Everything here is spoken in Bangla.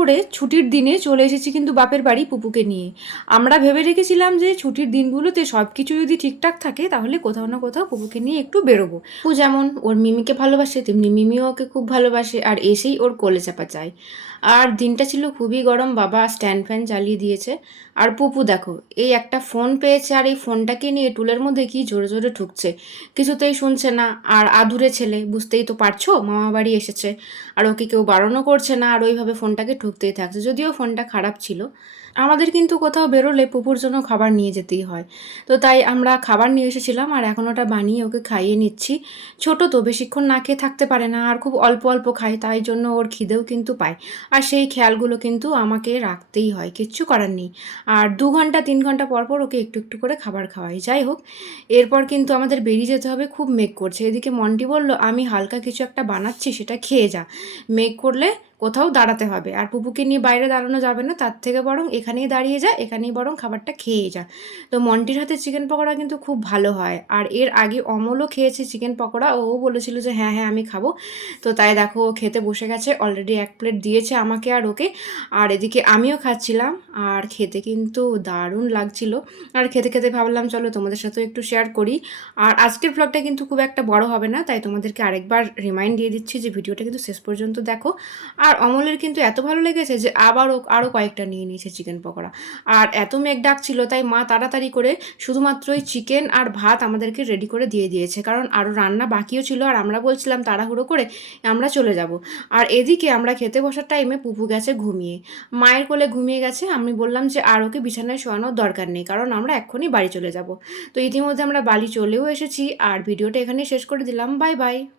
করে ছুটির দিনে চলে এসেছি কিন্তু বাপের বাড়ি পুপুকে নিয়ে। আমরা ভেবে রেখেছিলাম যে ছুটির দিনগুলোতে সব কিছু যদি ঠিকঠাক থাকে তাহলে কোথাও না কোথাও পুপুকে নিয়ে একটু বেরোবো। ও যেমন ওর মিমিকে ভালোবাসে তেমনি মিমিও ওকে খুব ভালোবাসে, আর এসেই ওর কোলে চাপা চায়। আর দিনটা ছিল খুবই গরম, বাবা স্ট্যান্ড ফ্যান চালিয়ে দিয়েছে। আর পুপু দেখো এই একটা ফোন পেয়েছে, আর এই ফোনটাকে নিয়ে টুলের মধ্যে কি জোরে জোরে ঠুকছে, কিছুতেই শুনছে না। আর আদুরে ছেলে, বুঝতেই তো পারছো, মামা বাড়ি এসেছে, আর ওকে কেউ বারণও করছে না, আর ওইভাবে ফোনটাকে ঠুকতেই থাকছে। যদিও ফোনটা খারাপ ছিল, আমাদের কিন্তু কোথাও বেরোলে পুপুর জন্য খাবার নিয়ে যেতেই হয়। তো তাই আমরা খাবার নিয়ে এসেছিলাম, আর এখন ওটা বানিয়ে ওকে খাইয়ে নিচ্ছি। ছোট তো বেশিক্ষণ না খেয়ে থাকতে পারে না, আর খুব অল্প অল্প খায়, তাই জন্য ওর খিদেও কিন্তু পায়। আর সেই খেয়ালগুলো কিন্তু আমাকে রাখতেই হয়, কিচ্ছু করার নেই। আর 2 ঘন্টা 3 ঘন্টা পর পর ওকে একটু একটু করে খাবার খাওয়াই। যাই হোক, এরপর কিন্তু আমাদের বেরিয়ে যেতে হবে, খুব মেঘ করছে। এদিকে মন্টি বলল, আমি হালকা কিছু একটা বানাচ্ছি, সেটা খেয়ে যা, মেঘ করলে কোথাও দাঁড়াতে হবে, আর পুপুকে নিয়ে বাইরে দাঁড়ানো যাবে না, তার থেকে বরং এখানেই দাঁড়িয়ে যা, এখানেই বরং খাবারটা খেয়ে যা। তো মন্টির হাতে চিকেন পকোড়া কিন্তু খুব ভালো হয়, আর এর আগে অমলও খেয়েছে চিকেন পকোড়া, ও বলেছিল যে হ্যাঁ হ্যাঁ আমি খাবো। তো তাই দেখো ও খেতে বসে গেছে, অলরেডি 1 প্লেট দিয়েছে আমাকে আর ওকে। আর এদিকে আমিও খাচ্ছিলাম, আর খেতে কিন্তু দারুণ লাগছিল। আর খেতে খেতে ভাবলাম চলো তোমাদের সাথেও একটু শেয়ার করি। আর আজকের ব্লগটা কিন্তু খুব একটা বড় হবে না, তাই তোমাদেরকে আরেকবার রিমাইন্ড দিয়ে দিচ্ছি যে ভিডিওটা কিন্তু শেষ পর্যন্ত দেখো। আর অমলের কিন্তু এত ভালো লেগেছে যে আরও কয়েকটা নিয়ে নিয়েছে চিকেন পকোড়া। আর এত মেঘ ডাকছিল, তাই মা তাড়াতাড়ি করে শুধুমাত্রই চিকেন আর ভাত আমাদেরকে রেডি করে দিয়ে দিয়েছে, কারণ আরও রান্না বাকিও ছিল, আর আমরা বলছিলাম তাড়াহুড়ো করে আমরা চলে যাব। আর এদিকে আমরা খেতে বসার টাইমে পুপু গেছে ঘুমিয়ে, মায়ের কোলে ঘুমিয়ে গেছে। আমি বললাম যে আর ওকে বিছানায় শোয়ানোর দরকার নেই, কারণ আমরা এক্ষুনি বাড়ি চলে যাব। তো ইতিমধ্যে আমরা বাড়ি চলেও এসেছি, আর ভিডিওটা এখানেই শেষ করে দিলাম। Bye bye.